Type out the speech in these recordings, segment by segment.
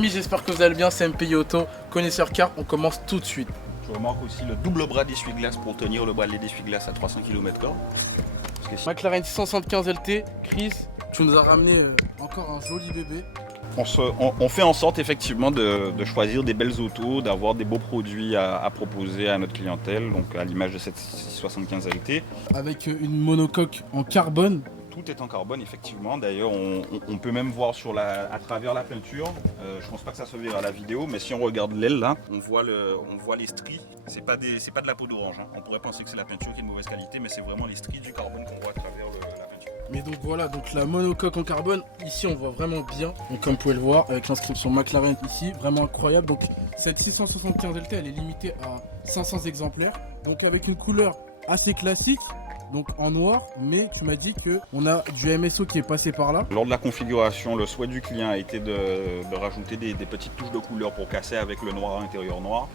amis, j'espère que vous allez bien, c'est MPI Auto, connaisseur car, on commence tout de suite. Je remarque aussi le double bras d'essuie-glace pour tenir le bracelet d'essuie-glace à 300 km/h. McLaren 675 LT, Chris, tu nous as ramené encore un joli bébé. On fait en sorte effectivement de choisir des belles autos, d'avoir des beaux produits à proposer à notre clientèle, donc à l'image de cette 675 LT. Avec une monocoque en carbone. Tout est en carbone effectivement, d'ailleurs on peut même voir à travers la peinture, je pense pas que ça se verra à la vidéo, mais si on regarde l'aile là, on voit les stries, c'est pas de la peau d'orange, hein. On pourrait penser que c'est la peinture qui est de mauvaise qualité, mais c'est vraiment les stries du carbone qu'on voit à travers la peinture. Mais donc voilà, donc la monocoque en carbone, ici on voit vraiment bien, donc comme vous pouvez le voir, avec l'inscription McLaren ici, vraiment incroyable. Donc cette 675 LT elle est limitée à 500 exemplaires, donc avec une couleur assez classique. Donc en noir, mais tu m'as dit qu'on a du MSO qui est passé par là. Lors de la configuration, le souhait du client a été de rajouter des petites touches de couleur pour casser avec le noir intérieur noir.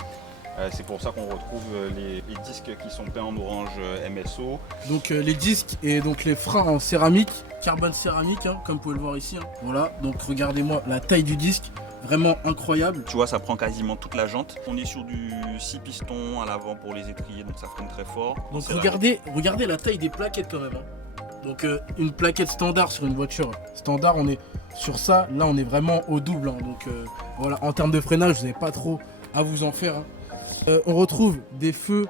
C'est pour ça qu'on retrouve les disques qui sont peints en orange MSO. Donc les disques et donc les freins en céramique, carbone céramique, hein, comme vous pouvez le voir ici. Hein. Voilà, donc regardez-moi la taille du disque. Vraiment incroyable. Tu vois, ça prend quasiment toute la jante. On est sur du 6 pistons à l'avant pour les étriers, donc ça freine très fort. Donc regardez la taille des plaquettes quand même. Hein. Donc une plaquette standard sur une voiture standard, on est sur ça. Là, on est vraiment au double. Hein. Donc voilà, en termes de freinage, vous n'avez pas trop à vous en faire. Hein. On retrouve des feux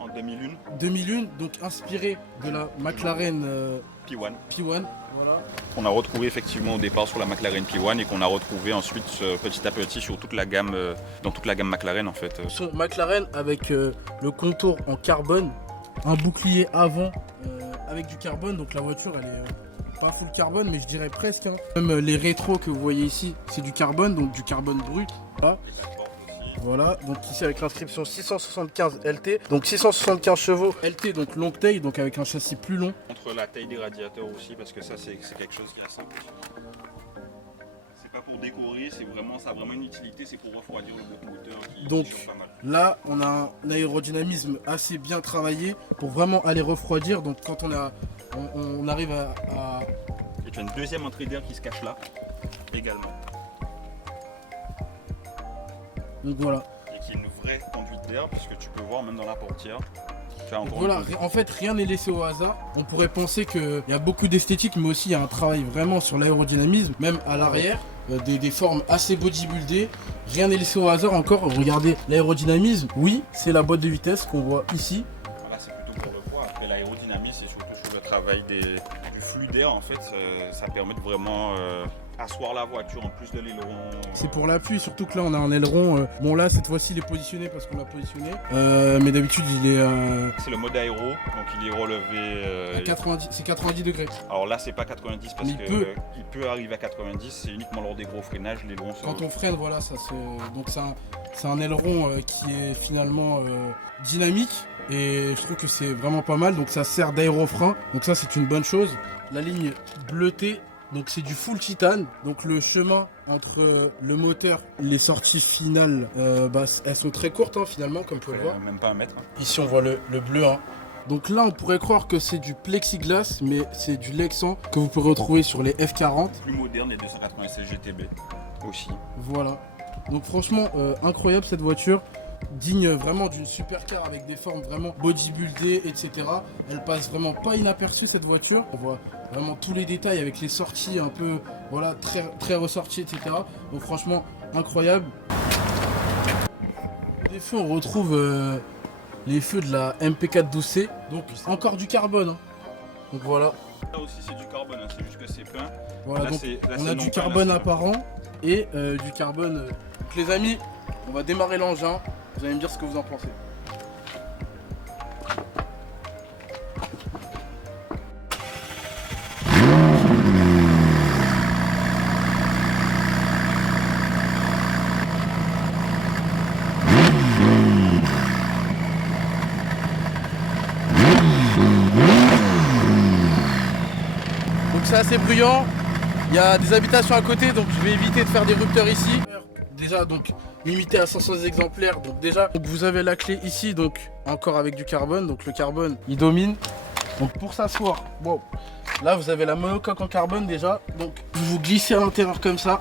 en 2001. 2001, donc inspiré de la McLaren P1. Voilà. On a retrouvé effectivement au départ sur la McLaren P1 et qu'on a retrouvé ensuite petit à petit sur toute la gamme, dans toute la gamme McLaren en fait. Sur McLaren avec le contour en carbone, un bouclier avant avec du carbone, donc la voiture elle est pas full carbone mais je dirais presque. Hein. Même les rétros que vous voyez ici c'est du carbone, donc du carbone brut. Voilà, donc ici avec l'inscription 675 LT, donc 675 chevaux LT, donc long tail, donc avec un châssis plus long. Contre la taille des radiateurs aussi, parce que ça c'est quelque chose qui est simple. C'est pas pour décorer, ça a vraiment une utilité, c'est pour refroidir le gros moteur qui donc chauffe pas mal. Là on a un aérodynamisme assez bien travaillé pour vraiment aller refroidir, donc quand on arrive à... Et tu as une deuxième entrée d'air qui se cache là, également. Donc voilà. Et qui est une vraie conduite d'air, puisque tu peux voir même dans la portière. Voilà, en fait rien n'est laissé au hasard. On pourrait penser qu'il y a beaucoup d'esthétique, mais aussi il y a un travail vraiment sur l'aérodynamisme, même à l'arrière, des formes assez bodybuildées. Rien n'est laissé au hasard encore. Regardez l'aérodynamisme. Oui, c'est la boîte de vitesse qu'on voit ici. Voilà, c'est plutôt pour le poids. Après l'aérodynamisme, c'est surtout sur le travail du flux d'air en fait. Ça permet de vraiment asseoir la voiture en plus de l'aileron. C'est pour l'appui, surtout que là on a un aileron. Bon là cette fois-ci il est positionné parce qu'on l'a positionné. Mais d'habitude il est... C'est le mode aéro, donc il est relevé... à 90, c'est 90 degrés. Alors là c'est pas 90 parce qu'il peut arriver à 90, c'est uniquement lors des gros freinages, l'aileron se... Quand on freine, voilà, ça se... Donc c'est un aileron qui est finalement dynamique. Et je trouve que c'est vraiment pas mal, donc ça sert d'aérofrein. Donc ça c'est une bonne chose. La ligne bleutée. Donc c'est du full titane, donc le chemin entre le moteur et les sorties finales, elles sont très courtes hein, finalement comme vous pouvez le voir. Même pas un mètre. Ici on voit le bleu. Hein. Donc là on pourrait croire que c'est du plexiglas, mais c'est du Lexan que vous pourrez retrouver sur les F40. Plus moderne, les 296 GTB aussi. Voilà, donc franchement incroyable cette voiture. Digne vraiment d'une supercar avec des formes vraiment bodybuildées, etc. Elle passe vraiment pas inaperçue cette voiture. On voit vraiment tous les détails avec les sorties un peu, voilà, très ressorties, etc. Donc franchement incroyable. Les feux, on retrouve les feux de la MP412C. Donc encore du carbone. Hein. Donc voilà. Là aussi c'est du carbone, hein. C'est juste que c'est peint. Voilà, là, donc là, on a du carbone apparent et du carbone. Donc les amis, on va démarrer l'engin. Vous allez me dire ce que vous en pensez. Donc c'est assez bruyant. Il y a des habitations à côté, donc je vais éviter de faire des rupteurs ici. Déjà donc limité à 500 exemplaires, donc déjà donc vous avez la clé ici, donc encore avec du carbone, donc le carbone il domine. Donc pour s'asseoir, bon, là vous avez la monocoque en carbone déjà, donc vous vous glissez à l'intérieur comme ça,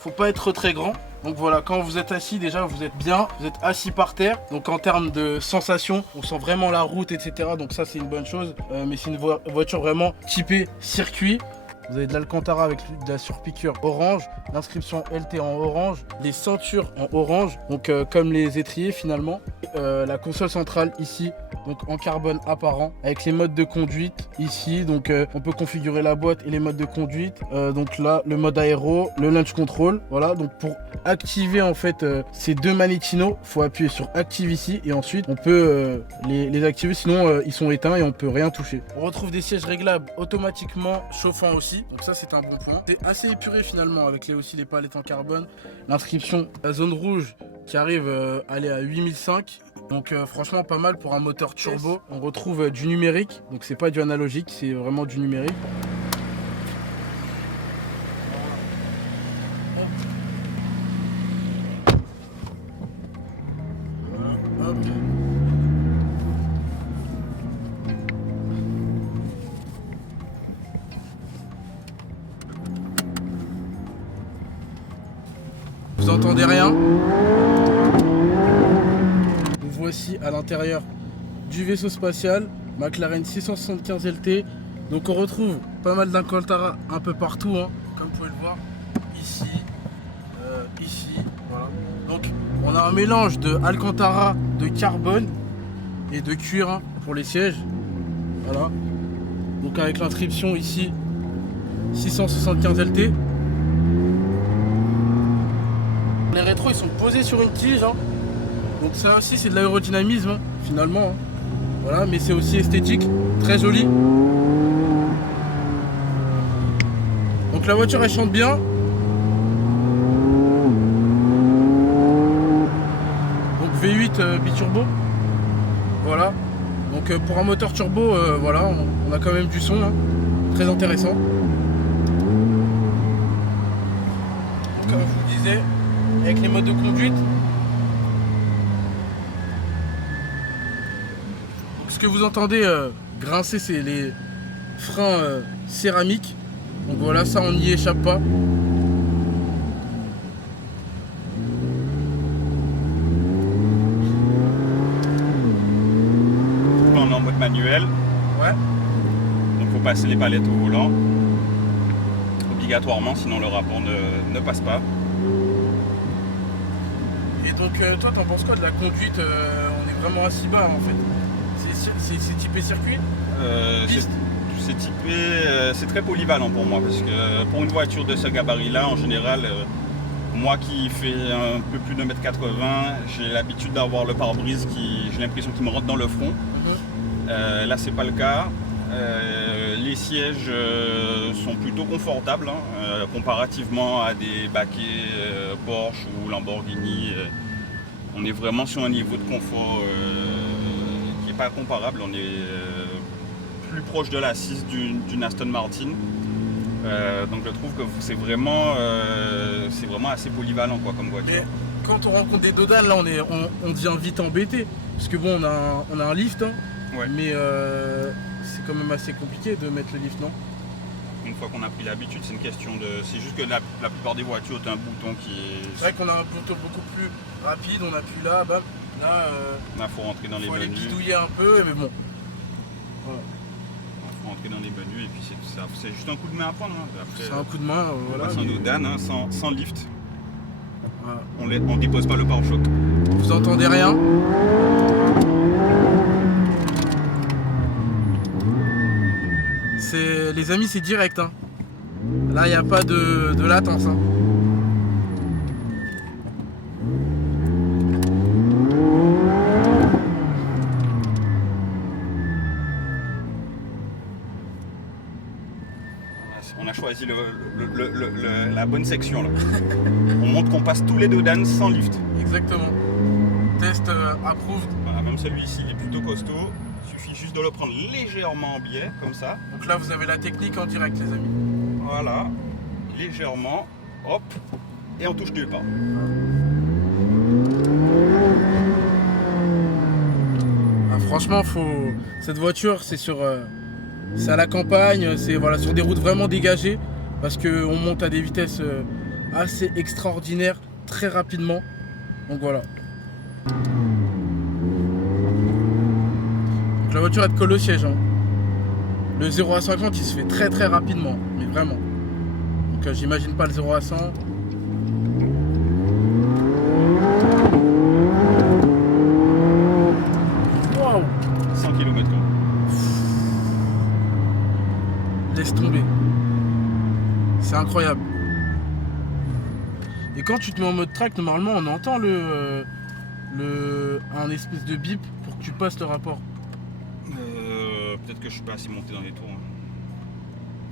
faut pas être très grand. Donc voilà, quand vous êtes assis, déjà vous êtes bien, vous êtes assis par terre. Donc en termes de sensation, on sent vraiment la route, etc. Donc ça c'est une bonne chose. Mais c'est une voiture vraiment typée circuit. Vous avez de l'Alcantara avec de la surpiqûre orange, l'inscription LT en orange, les ceintures en orange, donc comme les étriers finalement. La console centrale ici, donc en carbone apparent, avec les modes de conduite ici. Donc on peut configurer la boîte et les modes de conduite. Donc là, le mode aéro, le launch control. Voilà, donc pour activer en fait ces deux magnétinos, il faut appuyer sur active ici et ensuite on peut les activer, sinon ils sont éteints et on peut rien toucher. On retrouve des sièges réglables automatiquement chauffants aussi. Donc ça c'est un bon point. C'est assez épuré finalement avec aussi les palettes en carbone. L'inscription, la zone rouge qui arrive à aller à 8005. Donc franchement pas mal pour un moteur turbo. On retrouve du numérique, donc c'est pas du analogique, c'est vraiment du numérique. Voilà, hop. Vous entendez rien? Nous voici à l'intérieur du vaisseau spatial McLaren 675 LT. Donc on retrouve pas mal d'Alcantara un peu partout, hein, comme vous pouvez le voir. Ici, ici, voilà. Donc on a un mélange de Alcantara, de carbone et de cuir hein, pour les sièges. Voilà. Donc avec l'inscription ici 675 LT. Les rétros ils sont posés sur une tige, hein. Donc ça aussi c'est de l'aérodynamisme hein, finalement. Hein. Voilà, mais c'est aussi esthétique, très joli. Donc la voiture elle chante bien. Donc V8 biturbo. Voilà. Donc pour un moteur turbo, voilà, on a quand même du son, hein, très intéressant. Donc, comme je vous disais, avec les modes de conduite. Donc, ce que vous entendez grincer, c'est les freins céramiques. Donc voilà, ça on n'y échappe pas. On est en mode manuel. Ouais. Donc il faut passer les palettes au volant. Obligatoirement, sinon le rapport ne passe pas. Et donc toi t'en penses quoi de la conduite? On est vraiment assis bas en fait. C'est typé circuit? C'est typé, c'est très polyvalent pour moi parce que pour une voiture de ce gabarit-là, en général, moi qui fais un peu plus de 1m80, j'ai l'habitude d'avoir le pare-brise qui, j'ai l'impression qu'il me rentre dans le front. Là, c'est pas le cas. Les sièges sont plutôt confortables hein, comparativement à des baquets Porsche ou Lamborghini. On est vraiment sur un niveau de confort qui n'est pas comparable. On est plus proche de l'assise d'une Aston Martin. Donc je trouve que c'est vraiment assez polyvalent quoi, comme voiture. Mais quand on rencontre des dodanes, là on devient vite embêté. Parce que bon, on a un lift, hein, Ouais. mais c'est quand même assez compliqué de mettre le lift, non? Une fois qu'on a pris l'habitude, c'est une question de. C'est juste que la plupart des voitures ont un bouton qui est. C'est vrai qu'on a un bouton beaucoup plus rapide, on appuie là, bam. Là, Là, faut rentrer dans les faut aller menus. bidouiller un peu, mais bon. Voilà. Faut rentrer dans les menus et puis c'est juste un coup de main à prendre. Hein. Après, C'est un coup de main, voilà. passe en mais- Dodane, hein, sans lift. voilà. On dépose pas le pare-choc. Vous entendez rien? Les amis, c'est direct. Hein. Là, il n'y a pas de latence. Hein. On a choisi la bonne section là. On montre qu'on passe tous les Dodanes sans lift. Exactement. Test approved. Voilà, même celui-ci il est plutôt costaud. Il suffit juste de le prendre légèrement en biais, comme ça. Donc là, vous avez la technique en direct, les amis. Voilà, légèrement, hop, et on touche nulle part. Ah, franchement, cette voiture, c'est à la campagne, c'est voilà, sur des routes vraiment dégagées, parce qu'on monte à des vitesses assez extraordinaire très rapidement. Donc voilà. Donc la voiture elle te colle au siège. Hein. Le 0 à 50 il se fait très rapidement, mais vraiment. Donc j'imagine pas le 0 à 100. Waouh, 100 km/h. laisse tomber. C'est incroyable. Et quand tu te mets en mode track, normalement on entend un espèce de bip pour que tu passes le rapport. Peut-être que je suis pas assez monté dans les tours. Hein.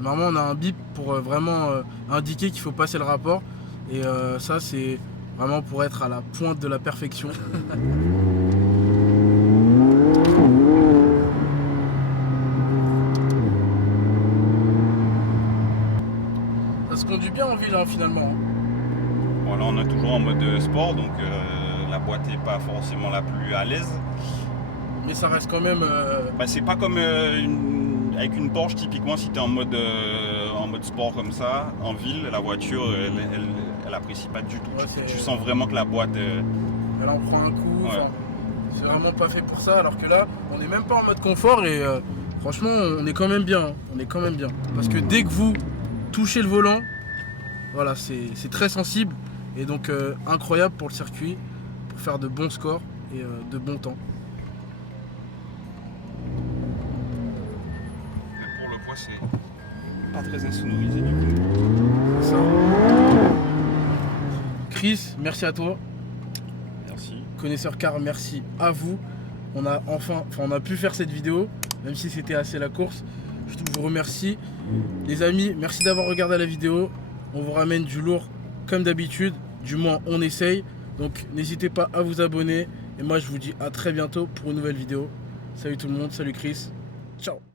Normalement on a un bip pour vraiment indiquer qu'il faut passer le rapport. Et ça c'est vraiment pour être à la pointe de la perfection. Ça se conduit bien en ville hein, finalement. Bon, là on est toujours en mode sport, donc la boîte n'est pas forcément la plus à l'aise. Mais ça reste quand même... Bah, c'est pas comme avec une Porsche typiquement, si tu es en mode sport comme ça, en ville, la voiture elle apprécie pas du tout. Ouais, tu sens vraiment que la boîte... Elle en prend un coup, Ouais. c'est vraiment pas fait pour ça, alors que là, on n'est même pas en mode confort et franchement, on est quand même bien, hein. On est quand même bien. Parce que dès que vous touchez le volant, voilà, c'est très sensible et donc incroyable pour le circuit, pour faire de bons scores et de bons temps. Mais pour le poids, c'est pas très insonorisé du coup. C'est ça. Chris, merci à toi. Merci. Connaisseur car, merci à vous. On a pu faire cette vidéo, même si c'était assez la course. Je vous remercie. Les amis, merci d'avoir regardé la vidéo. On vous ramène du lourd comme d'habitude. Du moins, on essaye. Donc, n'hésitez pas à vous abonner. Et moi, je vous dis à très bientôt pour une nouvelle vidéo. Salut tout le monde, salut Chris. Ciao.